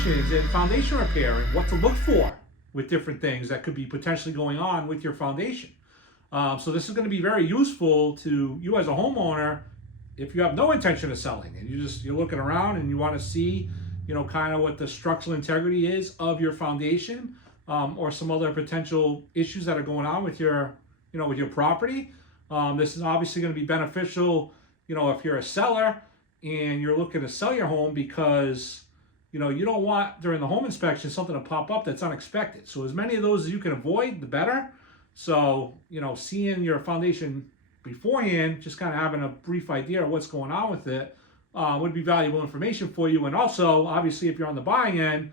foundations and foundation repair and what to look for with different things that could be potentially going on with your foundation. So this is going to be very useful to you as a homeowner if you have no intention of selling and you're looking around and you want to see, kind of what the structural integrity is of your foundation, or some other potential issues that are going on with your, with your property. This is obviously going to be beneficial, if you're a seller and you're looking to sell your home because, you don't want during the home inspection something to pop up that's unexpected. So as many of those as you can avoid, the better. So, seeing your foundation beforehand, just kind of having a brief idea of what's going on with it, would be valuable information for you. And also, obviously, if you're on the buying end,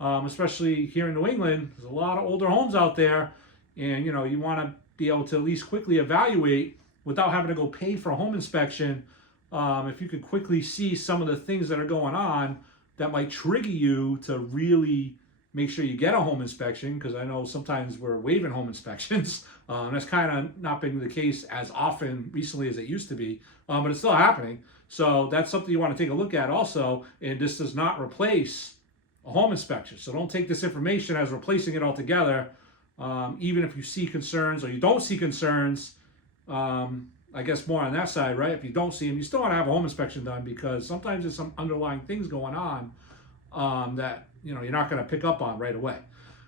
especially here in New England, there's a lot of older homes out there, and you want to be able to at least quickly evaluate without having to go pay for a home inspection. If you could quickly see some of the things that are going on that might trigger you to really make sure you get a home inspection, because I know sometimes we're waiving home inspections. That's kind of not been the case as often recently as it used to be, but it's still happening. So that's something you want to take a look at also, and this does not replace a home inspection. So don't take this information as replacing it altogether. Even if you see concerns or you don't see concerns, I guess more on that side, right? If you don't see them, you still want to have a home inspection done, because sometimes there's some underlying things going on that you're not going to pick up on right away.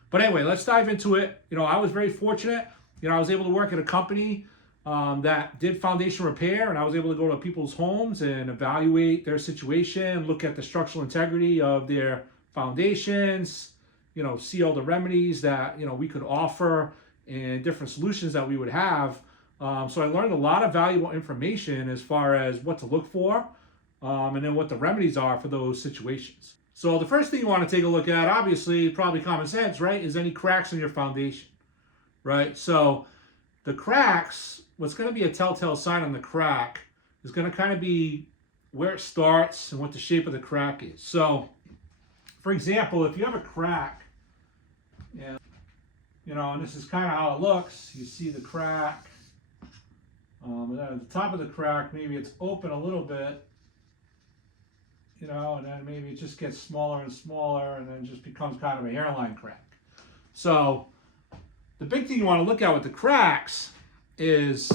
But anyway, let's dive into it. I was very fortunate. I was able to work at a company that did foundation repair, and I was able to go to people's homes and evaluate their situation, look at the structural integrity of their foundations, see all the remedies that we could offer and different solutions that we would have. So I learned a lot of valuable information as far as what to look for, and then what the remedies are for those situations. So the first thing you want to take a look at, obviously, probably common sense, right, is any cracks in your foundation, right? So the cracks, what's going to be a telltale sign on the crack is going to kind of be where it starts and what the shape of the crack is. So, for example, if you have a crack, and this is kind of how it looks, you see the crack. And then at the top of the crack, maybe it's open a little bit, and then maybe it just gets smaller and smaller, and then just becomes kind of a hairline crack. So the big thing you want to look at with the cracks is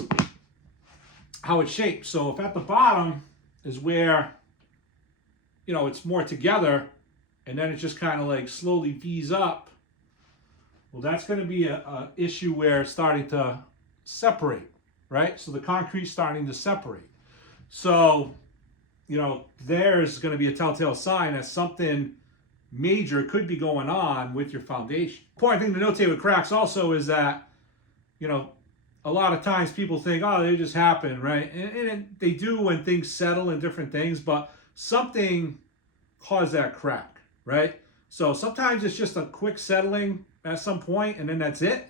how it's shaped. So if at the bottom is where, it's more together, and then it just kind of like slowly V's up, well, that's going to be a issue where it's starting to separate. Right? So the concrete's starting to separate. So, there's going to be a telltale sign that something major could be going on with your foundation. Important thing to notate with cracks also is that, a lot of times people think, oh, they just happen, right? And they do when things settle and different things, but something caused that crack, right? So sometimes it's just a quick settling at some point, and then that's it.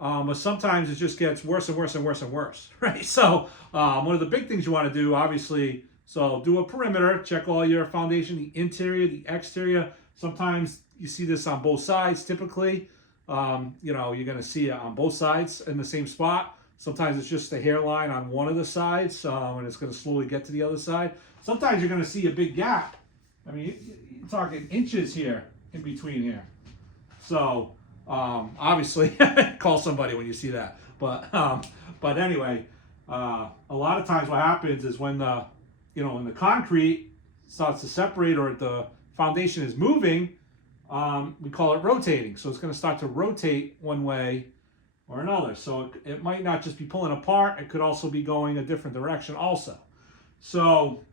But sometimes it just gets worse and worse and worse and worse, right? So one of the big things you want to do, obviously, so do a perimeter, check all your foundation, the interior, the exterior. Sometimes you see this on both sides, typically. You're going to see it on both sides in the same spot. Sometimes it's just a hairline on one of the sides, and it's going to slowly get to the other side. Sometimes you're going to see a big gap. I mean, you're talking inches here in between here. So obviously, call somebody when you see that. But anyway, a lot of times what happens is when when the concrete starts to separate or the foundation is moving, we call it rotating. So it's going to start to rotate one way or another. So it might not just be pulling apart. It could also be going a different direction also. So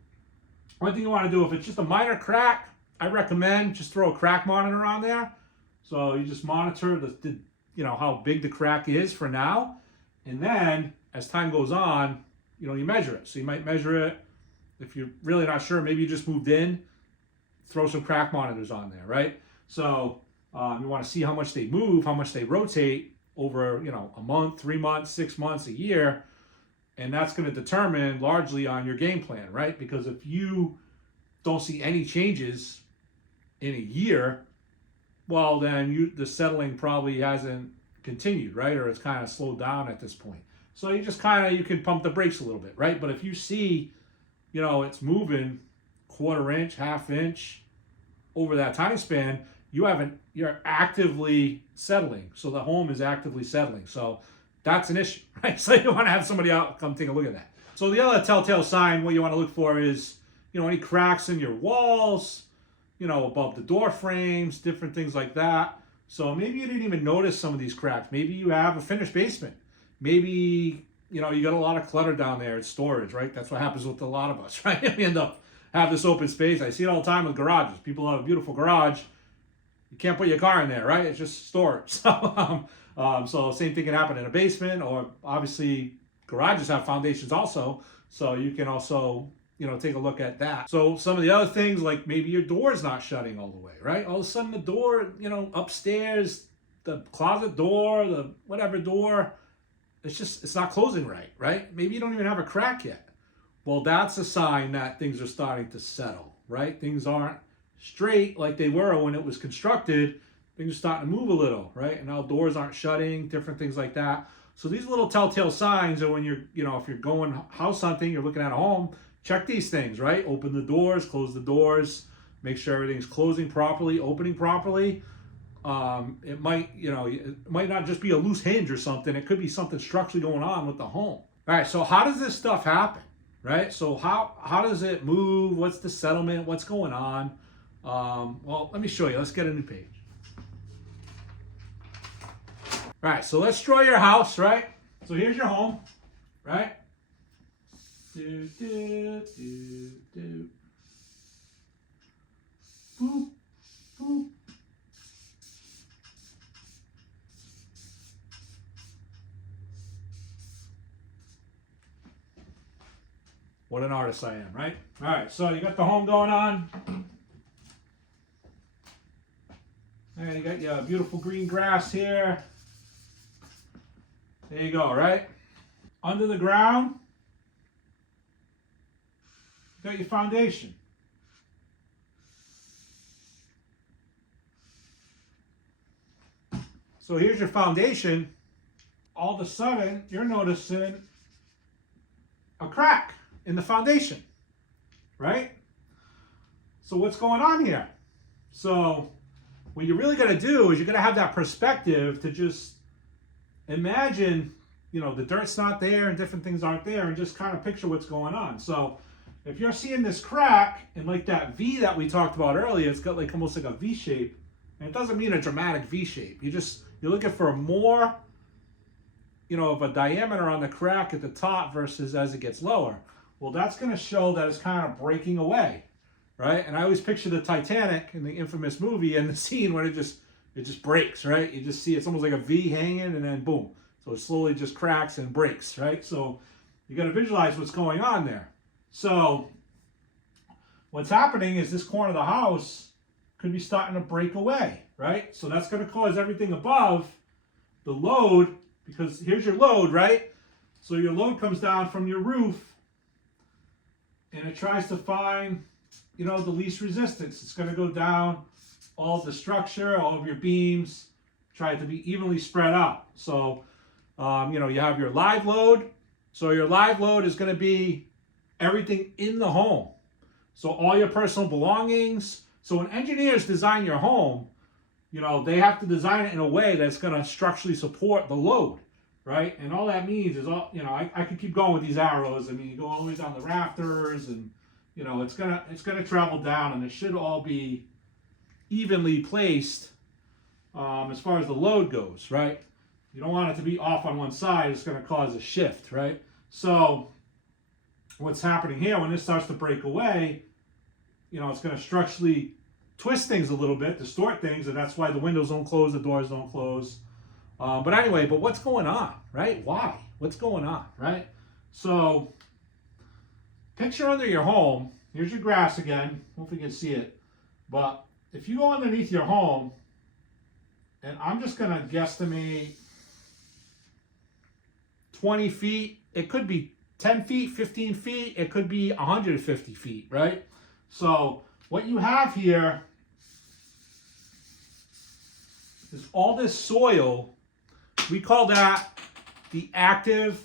one thing you want to do, if it's just a minor crack, I recommend just throw a crack monitor on there. So you just monitor the how big the crack is for now, and then as time goes on, you measure it. So you might measure it. If you're really not sure, maybe you just moved in, throw some crack monitors on there, right? So you want to see how much they move, how much they rotate over a month, 3 months, 6 months, a year, and that's going to determine largely on your game plan, right? Because if you don't see any changes in a year, well, then the settling probably hasn't continued, right? Or it's kind of slowed down at this point. So you just you can pump the brakes a little bit, right? But if you see, it's moving 1/4 inch, 1/2 inch, over that time span, you're actively settling. So the home is actively settling. So that's an issue, right? So you want to have somebody out come take a look at that. So the other telltale sign, what you want to look for is, any cracks in your walls, above the door frames, different things like that. So maybe you didn't even notice some of these cracks. Maybe you have a finished basement. Maybe, you got a lot of clutter down there. It's storage, right? That's what happens with a lot of us, right? We end up have this open space. I see it all the time with garages. People have a beautiful garage. You can't put your car in there, right? It's just storage. So same thing can happen in a basement, or obviously garages have foundations also. So you can also, take a look at that. So some of the other things, like maybe your door's not shutting all the way, right? All of a sudden the door, upstairs, the closet door, the whatever door, it's not closing right? Maybe you don't even have a crack yet. Well, that's a sign that things are starting to settle, right? Things aren't straight like they were when it was constructed. Things are starting to move a little, right? And now doors aren't shutting, different things like that. So these little telltale signs are when you're, if you're going house hunting, you're looking at a home, check these things, right? Open the doors, close the doors, make sure everything's closing properly, opening properly. It might not just be a loose hinge or something. It could be something structurally going on with the home. All right, so how does this stuff happen, right? So how does it move? What's the settlement? What's going on? Well, let me show you. Let's get a new page. All right, so let's draw your house, right? So here's your home, right? Do, do, do, do. Boop, boop. What an artist I am, right? All right, so you got the home going on. And you got your beautiful green grass here. There you go, right? Under the ground, you got your foundation. So here's your foundation. All of a sudden, you're noticing a crack in the foundation, right? So what's going on here? So what you're really going to do is you're going to have that perspective to just imagine, the dirt's not there and different things aren't there, and just kind of picture what's going on. So if you're seeing this crack and like that V that we talked about earlier, it's got like almost like a V shape, and it doesn't mean a dramatic V shape. You're looking for more, of a diameter on the crack at the top versus as it gets lower. Well, that's going to show that it's kind of breaking away, right? And I always picture the Titanic in the infamous movie and the scene when it just breaks, right? You just see it's almost like a V hanging and then boom. So it slowly just cracks and breaks, right? So you got to visualize what's going on there. So what's happening is this corner of the house could be starting to break away, right? So that's going to cause everything above the load, because here's your load, right? So your load comes down from your roof and it tries to find, the least resistance. It's going to go down all of the structure, all of your beams, try it to be evenly spread out. So, you have your live load. So your live load is going to be everything in the home. So all your personal belongings. So when engineers design your home, they have to design it in a way that's going to structurally support the load, right? And all that means is, I could keep going with these arrows. I mean, you go all the way down the rafters, and it's gonna travel down, and it should all be evenly placed as far as the load goes, right? You don't want it to be off on one side. It's going to cause a shift, right? So what's happening here, when this starts to break away, it's going to structurally twist things a little bit, distort things, and that's why the windows don't close, the doors don't close. But anyway, what's going on, right? Why? What's going on, right? So picture under your home. Here's your grass again. Hopefully you can see it. But if you go underneath your home, and I'm just going to guesstimate 20 feet. It could be 10 feet, 15 feet. It could be 150 feet, right? So what you have here is all this soil. We call that the active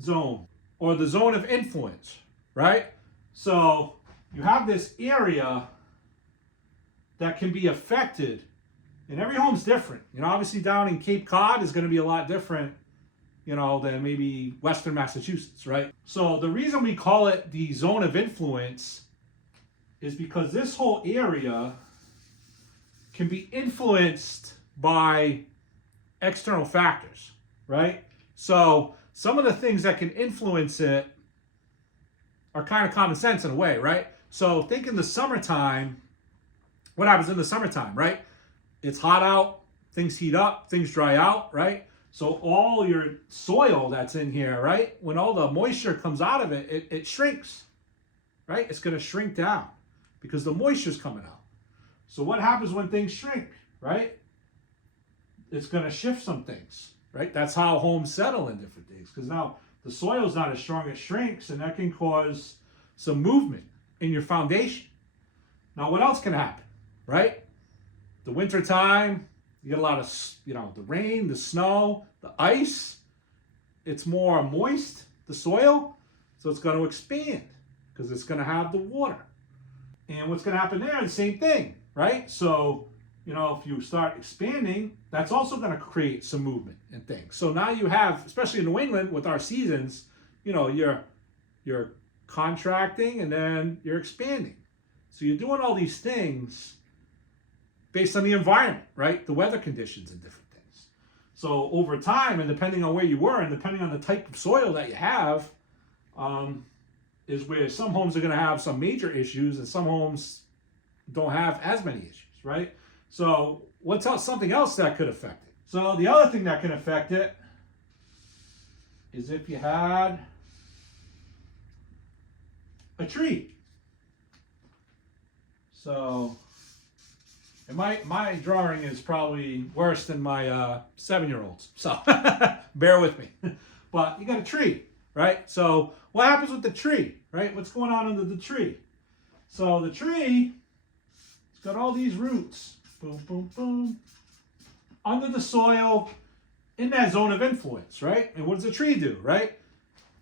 zone, or the zone of influence, right? So you have this area that can be affected, and every home's different. You know, obviously down in Cape Cod is going to be a lot different, you know, than maybe Western Massachusetts, right? So the reason we call it the zone of influence is because this whole area can be influenced by external factors, right? So some of the things that can influence it are kind of common sense in a way, right? So think in the summertime, what happens in the summertime, right? It's hot out, things heat up, things dry out, right? So all your soil that's in here, right? When all the moisture comes out of it, it shrinks, right? It's going to shrink down because the moisture's coming out. So what happens when things shrink, right? It's going to shift some things, right? That's how homes settle in different things, because now the soil's not as strong, it shrinks, and that can cause some movement in your foundation. Now, what else can happen, right? The winter time, you get a lot of, you know, the rain, the snow, the ice. It's more moist, the soil, so it's going to expand because it's going to have the water. And what's going to happen there, the same thing, right? So, you know, if you start expanding, that's also going to create some movement and things. So now you have, especially in New England with our seasons, you know, you're contracting and then you're expanding. So you're doing all these things based on the environment, right? The weather conditions and different things. So over time, and depending on where you were and depending on the type of soil that you have, is where some homes are going to have some major issues and some homes don't have as many issues, right? So what's else, something else that could affect it? So the other thing that can affect it is if you had a tree. So, and my drawing is probably worse than my 7-year-old's, so bear with me. But you got a tree, right? So what happens with the tree, right? What's going on under the tree? So the tree, it's got all these roots, boom, boom, boom, under the soil in that zone of influence, right? And what does a tree do, right?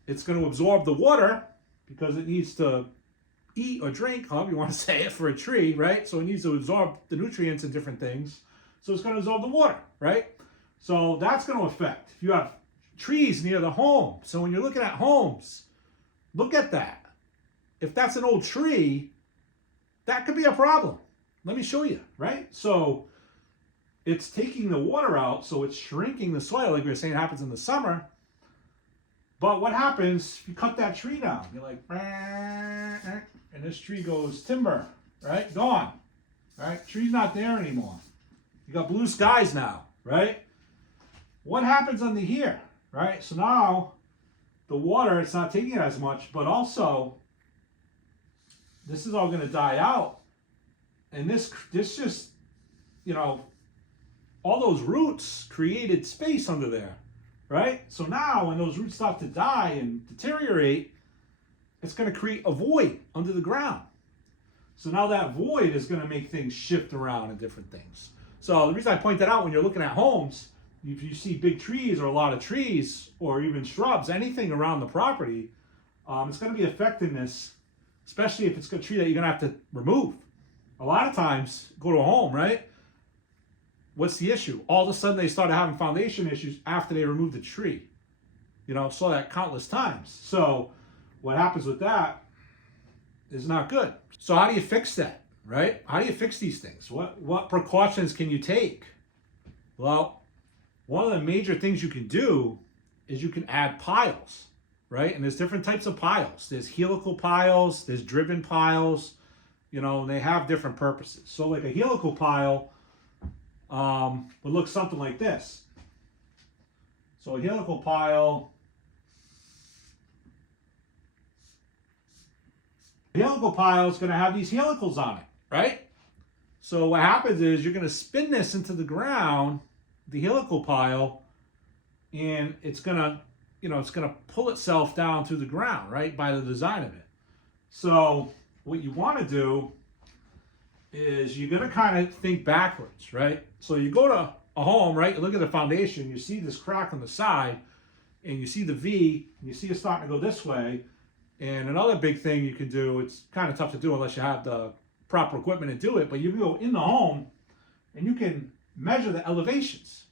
It's going to absorb the water because it needs to eat or drink, however you want to say it, for a tree, right? So it needs to absorb the nutrients and different things. So it's going to absorb the water, right? So that's going to affect. If you have trees near the home, so when you're looking at homes, look at that. If that's an old tree, that could be a problem. Let me show you, right? So it's taking the water out, so it's shrinking the soil, like we were saying happens in the summer. But what happens if you cut that tree down? You're like, and this tree goes timber, right? Gone, right? Tree's not there anymore. You got blue skies now, right? What happens under here, right? So now the water, it's not taking it as much, but also this is all going to die out. And this just, you know, all those roots created space under there, right? So now when those roots start to die and deteriorate, it's going to create a void under the ground. So now that void is going to make things shift around and different things. So the reason I point that out, when you're looking at homes, if you see big trees or a lot of trees or even shrubs, anything around the property, it's going to be affecting this, especially if it's a tree that you're going to have to remove. A lot of times, go to a home, right? What's the issue? All of a sudden they started having foundation issues after they removed the tree. You know, saw that countless times. So what happens with that is not good. So how do you fix that, right? How do you fix these things? What precautions can you take? Well, one of the major things you can do is you can add piles, right? And there's different types of piles. There's helical piles, there's driven piles, you know, and they have different purposes. So like a helical pile would look something like this. So a helical pile, is going to have these helicals on it, right? So what happens is you're going to spin this into the ground, the helical pile, and it's going to, you know, it's going to pull itself down to the ground, right, by the design of it. So what you want to do is you're going to kind of think backwards, right? So you go to a home, right? You look at the foundation, you see this crack on the side, and you see the V, and you see it starting to go this way. And another big thing you can do, it's kind of tough to do unless you have the proper equipment to do it, but you can go in the home and you can measure the elevations.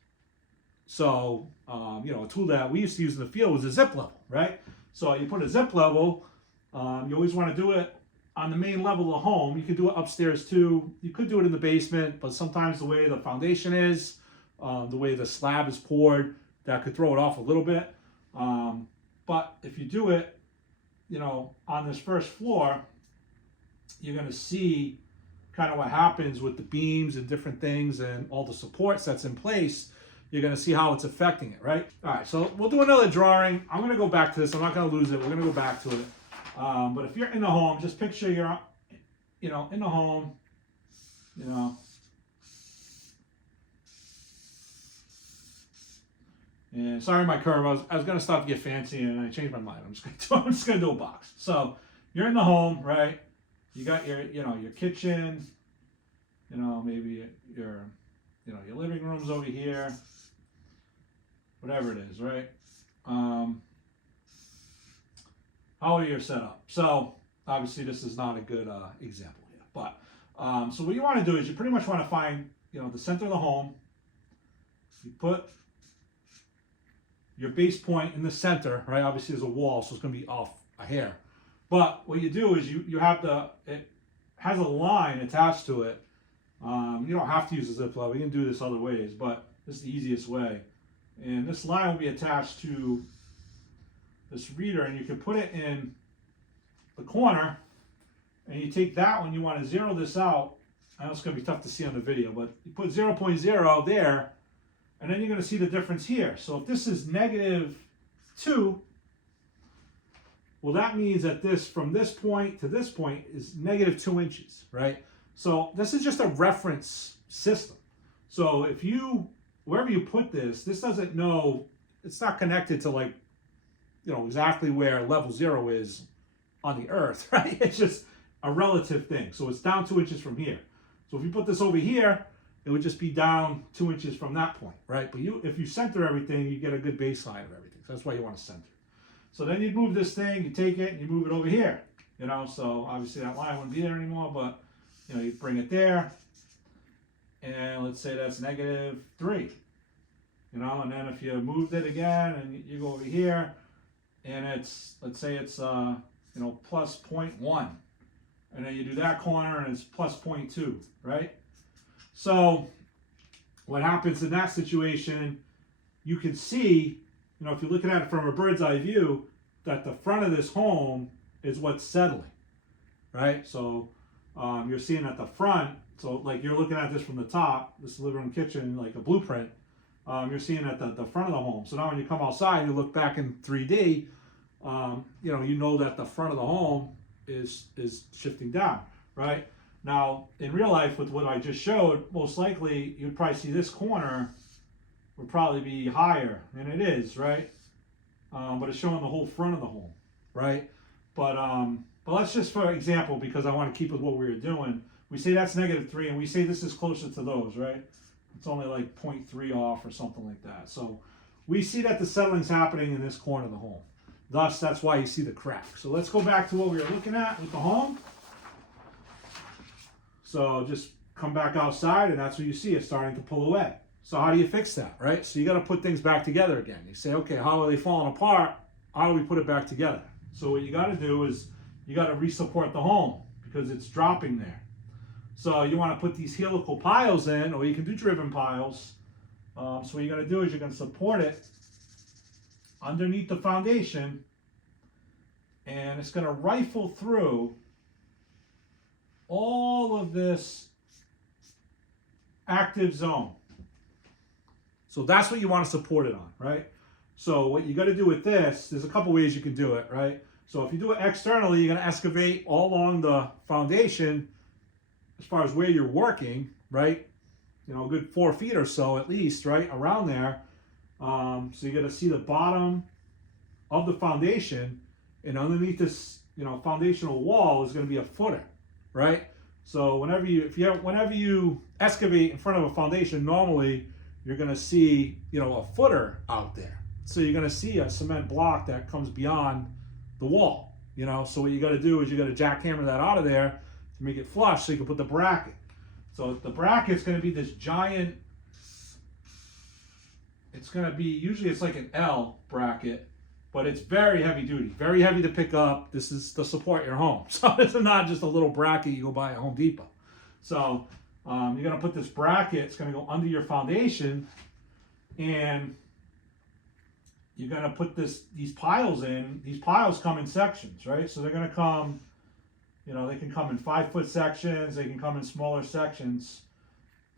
So, a tool that we used to use in the field was a zip level, right? So you put a zip level, you always want to do it on the main level of the home. You could do it upstairs too. You could do it in the basement, but sometimes the way the foundation is, the way the slab is poured, that could throw it off a little bit. But if you do it, on this first floor, you're going to see kind of what happens with the beams and different things and all the supports that's in place. You're going to see how it's affecting it, right? All right, so we'll do another drawing. I'm going to go back to this. I'm not going to lose it. We're going to go back to it. But if you're in the home, just picture you're, in the home, And sorry, my curve. I was going to stop to get fancy, and I changed my mind. I'm just going to do a box. So you're in the home, right? You got your, your kitchen. Maybe your living room's over here. Whatever it is, right? How are you set up? So obviously this is not a good example here, but so what you want to do is you pretty much want to find the center of the home. You put your base point in the center, right? Obviously there's a wall, so it's going to be off a hair. But what you do is you have it has a line attached to it. You don't have to use a zip level. You can do this other ways, but this is the easiest way. And this line will be attached to this reader, and you can put it in the corner, and you take that one, you want to zero this out. I know it's going to be tough to see on the video, but you put 0.0 there, and then you're going to see the difference here. So if this is -2, well, that means that this, from this point to this point, is -2 inches, right? So this is just a reference system. So if wherever you put this doesn't know, it's not connected to exactly where level 0 is on the earth, right? It's just a relative thing. So it's down 2 inches from here. So if you put this over here, it would just be down 2 inches from that point, right? But if you center everything, you get a good baseline of everything. So that's why you want to center. So then you move this thing, you take it, and you move it over here. So obviously that line wouldn't be there anymore, but you bring it there, and let's say that's -3. And then if you moved it again and you go over here, and let's say it's plus 0.1, and then you do that corner and it's plus 0.2, right? So what happens in that situation, you can see, if you're looking at it from a bird's eye view, that the front of this home is what's settling, right? So you're seeing at the front, so like you're looking at this from the top, this living room kitchen, like a blueprint, you're seeing at the front of the home. So now when you come outside, you look back in 3D, you know that the front of the home is shifting down, right? Now, in real life, with what I just showed, most likely you'd probably see this corner would probably be higher than it is, right? But it's showing the whole front of the home, right? But let's just, for example, because I want to keep with what we were doing, we say that's -3, and we say this is closer to those, right? It's only like 0.3 off or something like that. So we see that the settling's happening in this corner of the home. Thus, that's why you see the crack. So let's go back to what we were looking at with the home. So just come back outside, and that's what you see. It's starting to pull away. So how do you fix that, right? So you got to put things back together again. You say, okay, how are they falling apart? How do we put it back together? So what you got to do is you got to re-support the home because it's dropping there. So you want to put these helical piles in, or you can do driven piles. So what you're going to do is you're going to support it underneath the foundation, and it's going to rifle through all of this active zone. So that's what you want to support it on, right? So what you got to do with this, there's a couple ways you can do it, right? So if you do it externally, you're going to excavate all along the foundation as far as where you're working, right? A good 4 feet or so at least, right? Around there. So you got to see the bottom of the foundation, and underneath this, foundational wall is going to be a footer, right? So whenever you excavate in front of a foundation, normally you're going to see, a footer out there. So you're going to see a cement block that comes beyond the wall, So what you got to do is you got to jackhammer that out of there, to make it flush so you can put the bracket. So the bracket's going to be this giant, it's going to be, usually it's like an L bracket, but it's very heavy duty, very heavy to pick up. This is to support your home. So it's not just a little bracket you go buy at Home Depot. So you're going to put this bracket, it's going to go under your foundation, and you're going to put these piles in. These piles come in sections, right? So they're going to come, they can come in 5-foot sections, they can come in smaller sections,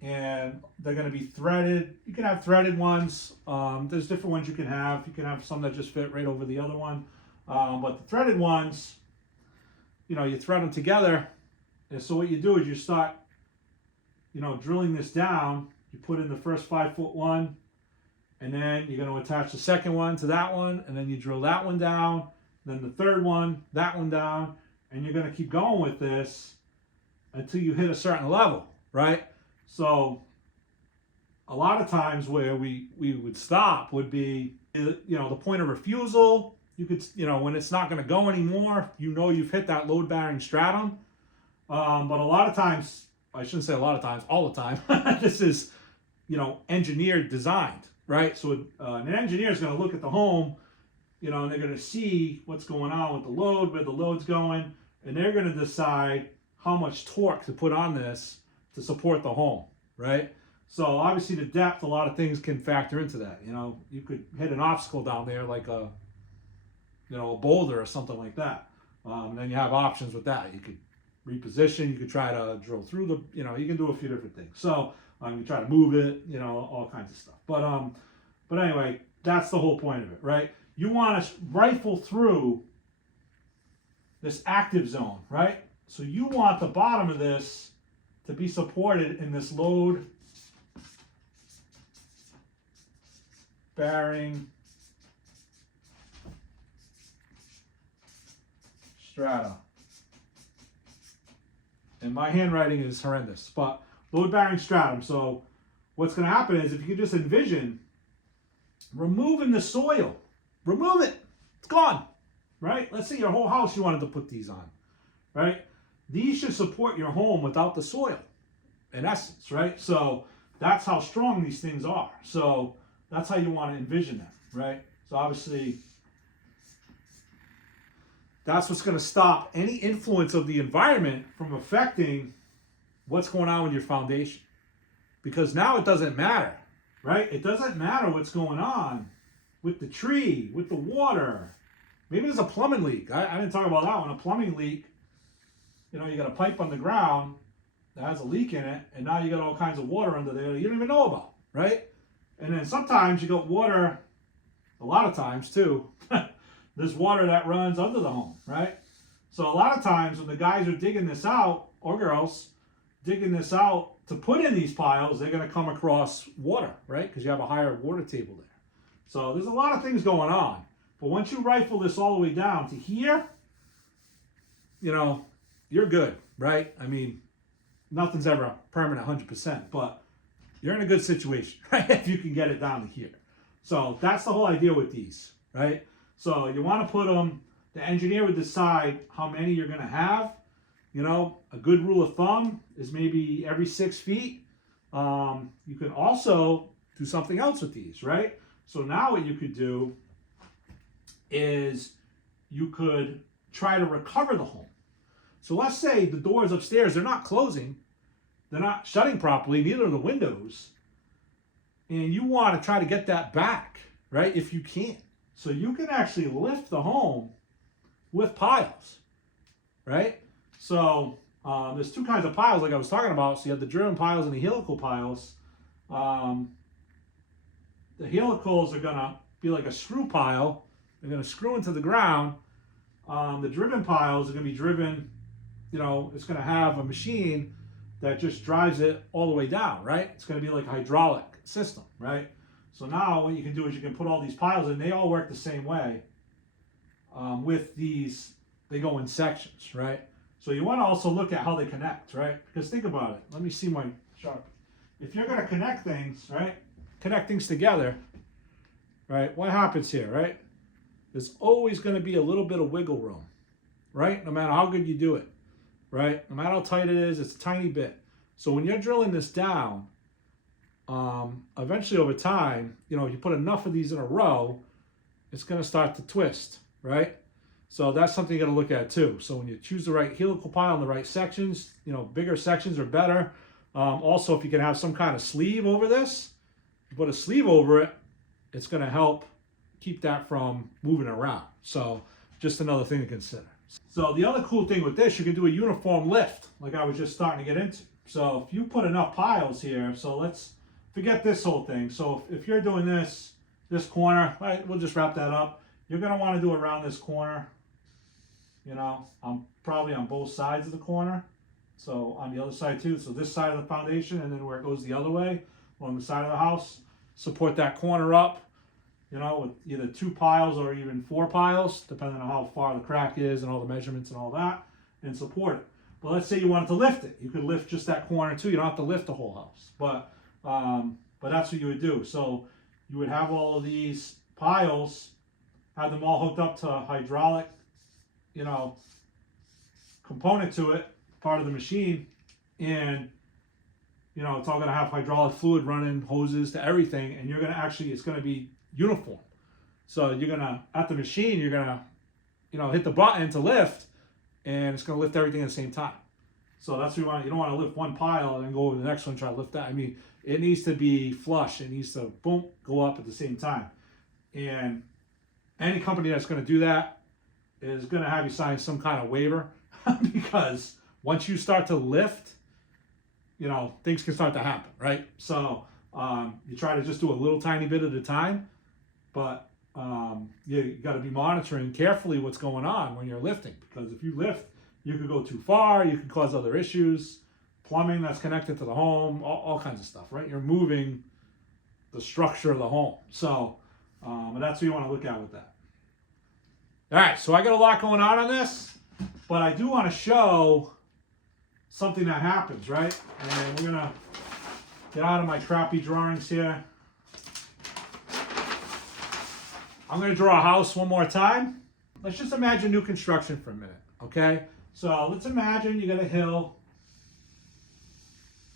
and they're going to be threaded. You can have threaded ones. There's different ones you can have. You can have some that just fit right over the other one. But the threaded ones, you thread them together. And so what you do is you start, drilling this down. You put in the first 5-foot one, and then you're going to attach the second one to that one, and then you drill that one down, then the third one, that one down, and you're going to keep going with this until you hit a certain level, right? So a lot of times where we would stop would be, the point of refusal. You could, when it's not going to go anymore, you've hit that load-bearing stratum. But a lot of times, I shouldn't say a lot of times, all the time, this is, engineered, designed, right? So an engineer is going to look at the home, and they're going to see what's going on with the load, where the load's going, and they're going to decide how much torque to put on this to support the home, right? So obviously the depth, a lot of things can factor into that. You could hit an obstacle down there like a boulder or something like that. Then you have options with that. You could reposition, you could try to drill through the, you can do a few different things. So you try to move it, all kinds of stuff. But anyway, that's the whole point of it, right? You want to rifle through this active zone, right? So you want the bottom of this to be supported in this load bearing strata. And my handwriting is horrendous, but load bearing stratum. So what's going to happen is, if you could just envision removing the soil, remove it, it's gone, right? Let's say your whole house you wanted to put these on, right? These should support your home without the soil, in essence, right? So that's how strong these things are. So that's how you want to envision them, right? So obviously, that's what's going to stop any influence of the environment from affecting what's going on with your foundation. Because now it doesn't matter, right? It doesn't matter what's going on with the tree, with the water. Maybe there's a plumbing leak. I didn't talk about that one. A plumbing leak, you got a pipe on the ground that has a leak in it, and now you got all kinds of water under there that you don't even know about, right? And then sometimes you got water, a lot of times too, there's water that runs under the home, right? So a lot of times when the guys are digging this out, or girls, digging this out to put in these piles, they're going to come across water, right? Because you have a higher water table there. So there's a lot of things going on. But once you rifle this all the way down to here, you're good, right? I mean, nothing's ever permanent 100%, but you're in a good situation, right? If you can get it down to here. So that's the whole idea with these, right? So you want to put them, the engineer would decide how many you're going to have. A good rule of thumb is maybe every 6 feet. You can also do something else with these, right? So now what you could do is you could try to recover the home. So let's say the doors upstairs, they're not closing, they're not shutting properly, neither are the windows. And you want to try to get that back, right? If you can. So you can actually lift the home with piles, right? So there's two kinds of piles like I was talking about. So you have the driven piles and the helical piles. The helicals are going to be like a screw pile. They're going to screw into the ground. The driven piles are going to be driven, it's going to have a machine that just drives it all the way down, right? It's going to be like a hydraulic system, right? So now what you can do is you can put all these piles in. They all work the same way. With these, they go in sections, right? So you want to also look at how they connect, right? Because think about it. Let me see my chart. If you're going to connect things, right? Connect things together, right? What happens here, right? There's always going to be a little bit of wiggle room, right? No matter how good you do it. right? No matter how tight it is, it's a tiny bit. So when you're drilling this down, eventually over time, you know, if you put enough of these in a row, it's going to start to twist, right? So that's something you got to look at too. So when you choose the right helical pile in the right sections, you know, bigger sections are better. Also, if you can have some kind of sleeve over this, if you put a sleeve over it, it's going to help keep that from moving around. So just another thing to consider. So the other cool thing with this, you can do a uniform lift, like I was just starting to get into. So if you put enough piles here, so let's forget this whole thing. So if you're doing this corner, right, we'll just wrap that up. You're going to want to do around this corner, you know, probably on both sides of the corner. So on the other side too. So this side of the foundation, and then where it goes the other way on the side of the house, support that corner up, you know, with either 2 piles or even 4 piles, depending on how far the crack is and all the measurements and all that, and support it. But let's say you wanted to lift it. You could lift just that corner too. You don't have to lift the whole house. But that's what you would do. So you would have all of these piles, have them all hooked up to a hydraulic, you know, component to it, part of the machine, and you know, it's all going to have hydraulic fluid running, hoses to everything, and you're going to actually, it's going to be uniform. So you're going to, at the machine, you're going to, you know, hit the button to lift, and it's going to lift everything at the same time. So that's what you want. You don't want to lift one pile and then go over to the next one and try to lift that. I mean, it needs to be flush. It needs to, boom, go up at the same time. And any company that's going to do that is going to have you sign some kind of waiver because once you start to lift, you know, things can start to happen, right? So you try to just do a little tiny bit at a time, but you got to be monitoring carefully what's going on when you're lifting, because if you lift, you could go too far, you could cause other issues, plumbing that's connected to the home, all kinds of stuff, right? You're moving the structure of the home. So that's what you want to look at with that. All right, so I got a lot going on this, but I do want to show something that happens, right? And we're gonna get out of my crappy drawings here. I'm gonna draw a house one more time. Let's just imagine new construction for a minute, okay? So let's imagine you got a hill.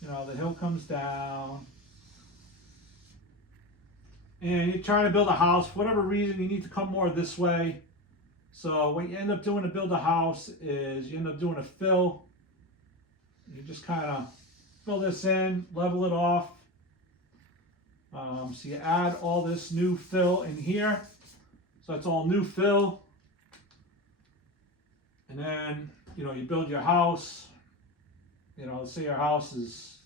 You know, the hill comes down. And you're trying to build a house. For whatever reason, you need to come more this way. So what you end up doing to build a house is you end up doing a fill. You just kind of fill this in, level it off. So you add all this new fill in here. So that's all new fill. And then, you know, you build your house. You know, let's say your house is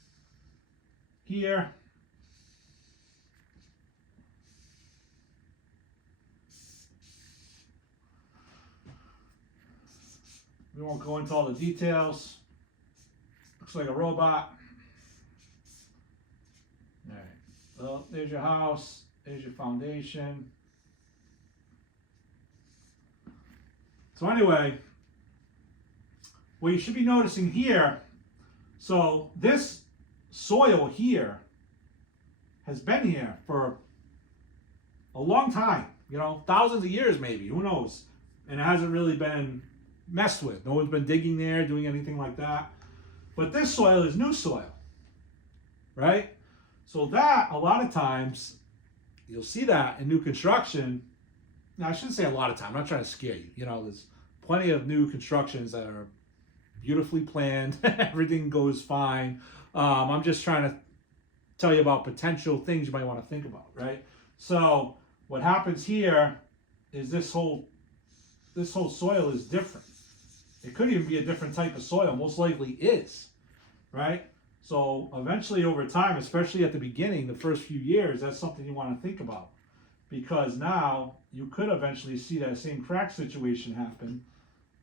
here. We won't go into all the details. Looks like a robot. All right, so there's your house, there's your foundation. So anyway, what you should be noticing here, so this soil here has been here for a long time, you know, thousands of years maybe, who knows? And it hasn't really been messed with. No one's been digging there, doing anything like that. But this soil is new soil, right? So that, a lot of times, you'll see that in new construction. Now, I shouldn't say a lot of time. I'm not trying to scare you. You know, there's plenty of new constructions that are beautifully planned. Everything goes fine. I'm just trying to tell you about potential things you might want to think about, right? So what happens here is this whole soil is different. It could even be a different type of soil, most likely is, right? So eventually over time, especially at the beginning, the first few years, that's something you want to think about, because now you could eventually see that same crack situation happen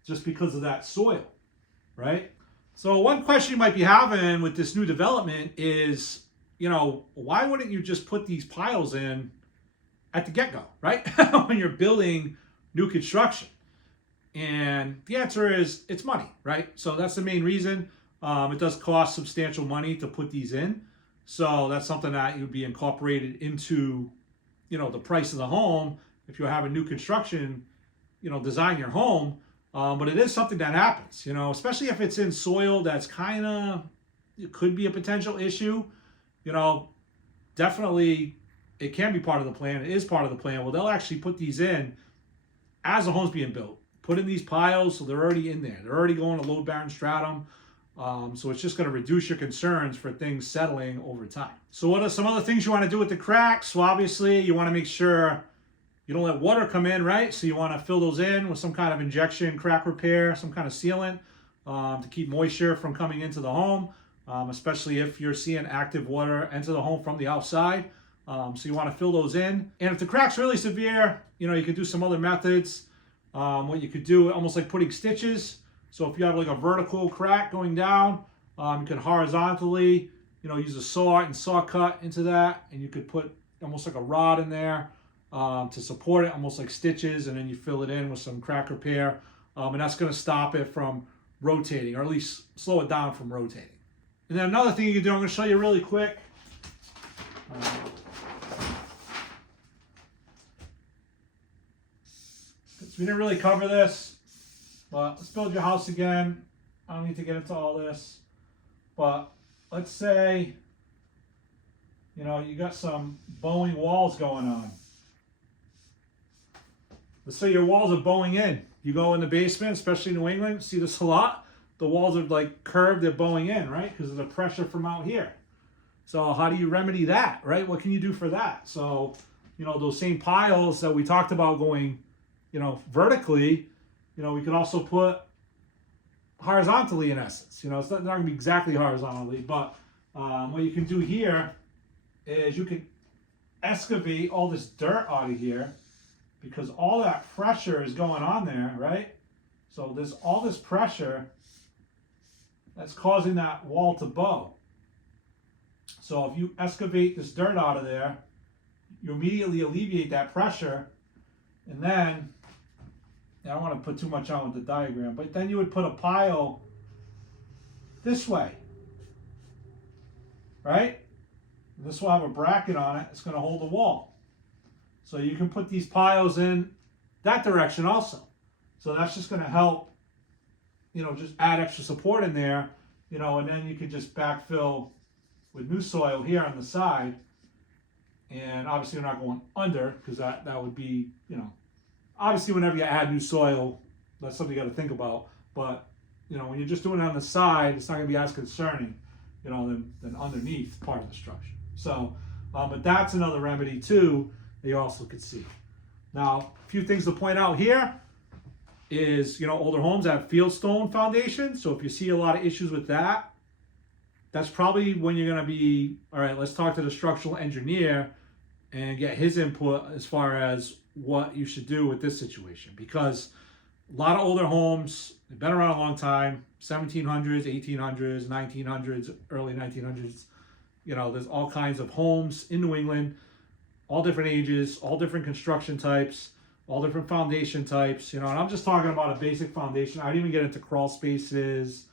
just because of that soil, right? So one question you might be having with this new development is, you know, why wouldn't you just put these piles in at the get-go, right? When you're building new construction? And the answer is it's money, right? So that's the main reason. It does cost substantial money to put these in. So that's something that would be incorporated into, you know, the price of the home. If you're having new construction, you know, design your home, But it is something that happens, you know, especially if it's in soil that's kind of, it could be a potential issue, you know, definitely it can be part of the plan. It is part of the plan. Well, they'll actually put these in as the home's being built. Put in these piles, so they're already in there. They're already going to load bearing stratum. So it's just going to reduce your concerns for things settling over time. So what are some other things you want to do with the cracks? Well, obviously you want to make sure you don't let water come in, right? So you want to fill those in with some kind of injection, crack repair, some kind of sealant to keep moisture from coming into the home, especially if you're seeing active water enter the home from the outside. So you want to fill those in. And if the crack's really severe, you know, you could do some other methods. What you could do, almost like putting stitches. So if you have like a vertical crack going down, you could horizontally, you know, use a saw and saw cut into that, and you could put almost like a rod in there to support it, almost like stitches, and then you fill it in with some crack repair, and that's going to stop it from rotating, or at least slow it down from rotating. And then another thing you can do, I'm going to show you really quick. We didn't really cover this, but let's build your house again. I don't need to get into all this, but let's say, you know, you got some bowing walls going on. Let's say your walls are bowing in. You go in the basement, especially in New England, see this a lot. The walls are like curved, they're bowing in, right? Because of the pressure from out here. So how do you remedy that, right? What can you do for that? So, you know, those same piles that we talked about going, you know, vertically, you know, we could also put horizontally in essence. You know, it's not going to be exactly horizontally, but what you can do here is you can excavate all this dirt out of here, because all that pressure is going on there, right? So there's all this pressure that's causing that wall to bow. So if you excavate this dirt out of there, you immediately alleviate that pressure, and then, I don't want to put too much on with the diagram, but then you would put a pile this way, right? And this will have a bracket on it. It's going to hold the wall. So you can put these piles in that direction also. So that's just going to help, you know, just add extra support in there, you know, and then you could just backfill with new soil here on the side. And obviously you're not going under, because that would be, you know, obviously whenever you add new soil, that's something you got to think about. But, you know, when you're just doing it on the side, it's not going to be as concerning, you know, than underneath part of the structure. So, but that's another remedy too that you also could see. Now, a few things to point out here is, you know, older homes have fieldstone foundation. So if you see a lot of issues with that, that's probably when you're going to be, all right, let's talk to the structural engineer and get his input as far as what you should do with this situation. Because a lot of older homes, they've been around a long time, 1700s, 1800s, 1900s, early 1900s. You know, there's all kinds of homes in New England, all different ages, all different construction types, all different foundation types, you know, and I'm just talking about a basic foundation. I didn't even get into crawl spaces,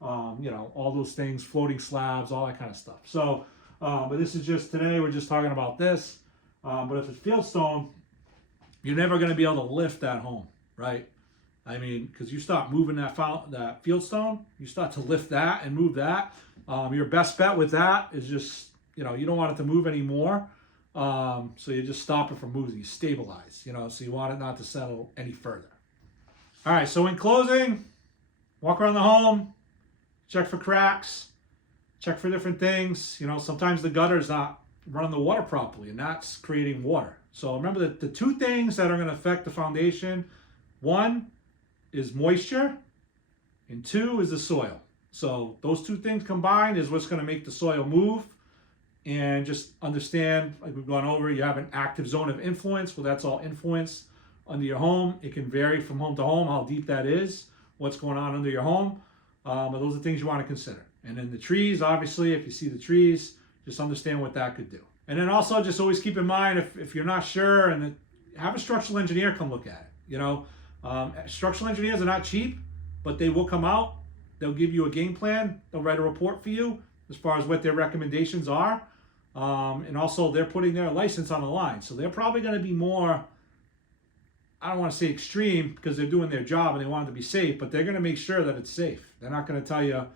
you know, all those things, floating slabs, all that kind of stuff. So, but this is just, today we're just talking about this. But if it's fieldstone, you're never going to be able to lift that home, right? I mean, because you start moving that fieldstone, you start to lift that and move that. Your best bet with that is just, you know, you don't want it to move anymore. So you just stop it from moving. You stabilize, you know, so you want it not to settle any further. All right, so in closing, walk around the home, check for cracks, check for different things. You know, sometimes the gutter's not running the water properly, and that's creating water. So remember that the two things that are going to affect the foundation, one is moisture, and two is the soil. So those two things combined is what's going to make the soil move. And just understand, like we've gone over, you have an active zone of influence. Well, that's all influence under your home. It can vary from home to home how deep that is, what's going on under your home. But those are things you want to consider. And then the trees, obviously, if you see the trees, just understand what that could do. And then also just always keep in mind, if you're not sure, and have a structural engineer come look at it. You know, structural engineers are not cheap, but they will come out. They'll give you a game plan. They'll write a report for you as far as what their recommendations are. And also they're putting their license on the line. So they're probably going to be more I don't want to say extreme because they're doing their job and they want it to be safe, but they're going to make sure that it's safe. They're not going to tell you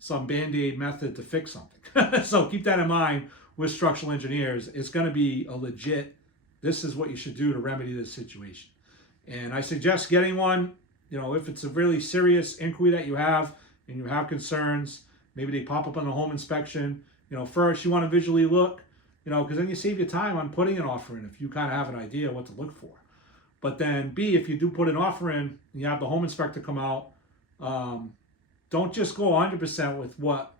some Band-Aid method to fix something. So keep that in mind with structural engineers. It's going to be a legit, this is what you should do to remedy this situation. And I suggest getting one, you know, if it's a really serious inquiry that you have and you have concerns, maybe they pop up on the home inspection. You know, first you want to visually look, you know, because then you save your time on putting an offer in if you kind of have an idea what to look for. But then B, if you do put an offer in and you have the home inspector come out, don't just go 100% with what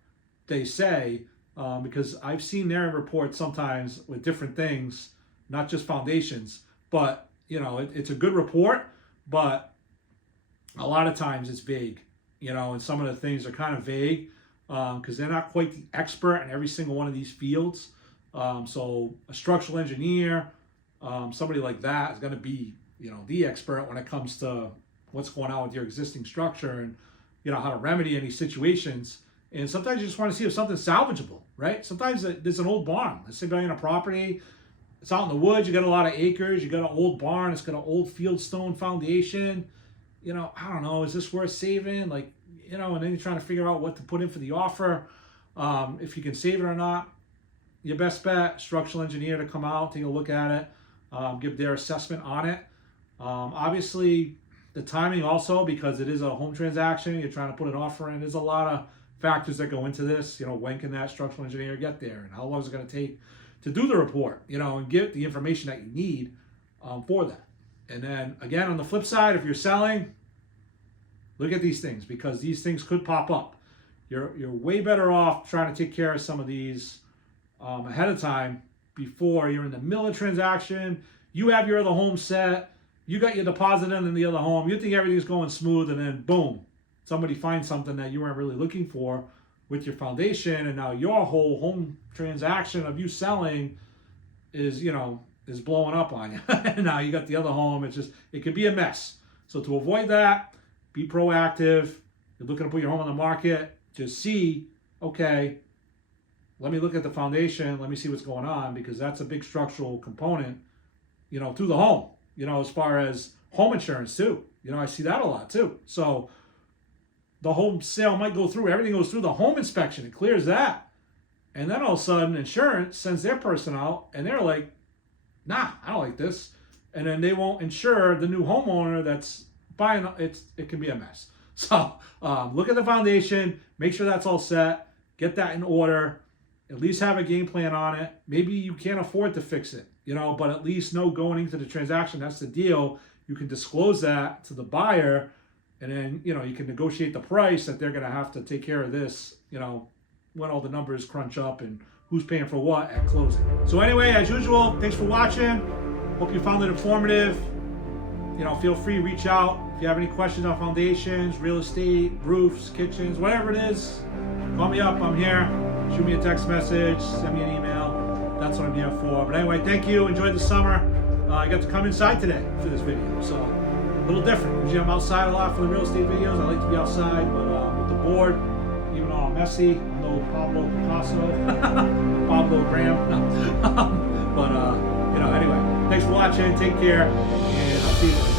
they say, because I've seen their reports sometimes with different things, not just foundations, but you know, it's a good report, but a lot of times it's vague, you know, and some of the things are kind of vague because they're not quite the expert in every single one of these fields. So a structural engineer, somebody like that is going to be, you know, the expert when it comes to what's going on with your existing structure and, you know, how to remedy any situations. And sometimes you just want to see if something's salvageable, right? Sometimes there's an old barn. Let's say buying a property, it's out in the woods, you got a lot of acres, you got an old barn, it's got an old fieldstone foundation. You know, I don't know, is this worth saving? Like, you know, and then you're trying to figure out what to put in for the offer, if you can save it or not. Your best bet, structural engineer to come out, take a look at it, give their assessment on it. Obviously, the timing also, because it is a home transaction, you're trying to put an offer in, there's a lot of factors that go into this. You know, when can that structural engineer get there, and how long is it going to take to do the report, you know, and get the information that you need for that. And then again, on the flip side, if you're selling, look at these things, because these things could pop up. You're way better off trying to take care of some of these ahead of time before you're in the middle of the transaction. You have your other home set, you got your deposit in the other home, you think everything's going smooth, and then boom, somebody finds something that you weren't really looking for with your foundation, and now your whole home transaction of you selling is, you know, is blowing up on you. And now you got the other home. It's just, it could be a mess. So to avoid that, be proactive. You're looking to put your home on the market, just see, okay, let me look at the foundation, let me see what's going on, because that's a big structural component, you know, to the home, you know, as far as home insurance too. You know, I see that a lot too. So the home sale might go through, everything goes through the home inspection, it clears that. And then all of a sudden insurance sends their person out and they're like, nah, I don't like this. And then they won't insure the new homeowner that's buying it. It can be a mess. So look at the foundation, make sure that's all set, get that in order, at least have a game plan on it. Maybe you can't afford to fix it, you know, but at least know going into the transaction, that's the deal. You can disclose that to the buyer, and then, you know, you can negotiate the price that they're going to have to take care of this, you know, when all the numbers crunch up and who's paying for what at closing. So anyway, as usual, thanks for watching. Hope you found it informative. You know, feel free to reach out. If you have any questions on foundations, real estate, roofs, kitchens, whatever it is, call me up. I'm here. Shoot me a text message, send me an email. That's what I'm here for. But anyway, thank you. Enjoyed the summer. I got to come inside today for this video, so a little different. Usually I'm outside a lot for the real estate videos. I like to be outside, but with the board, even though I'm messy, I'm no Pablo Picasso, Pablo Graham. No. But you know, anyway, thanks for watching. Take care, and I'll see you.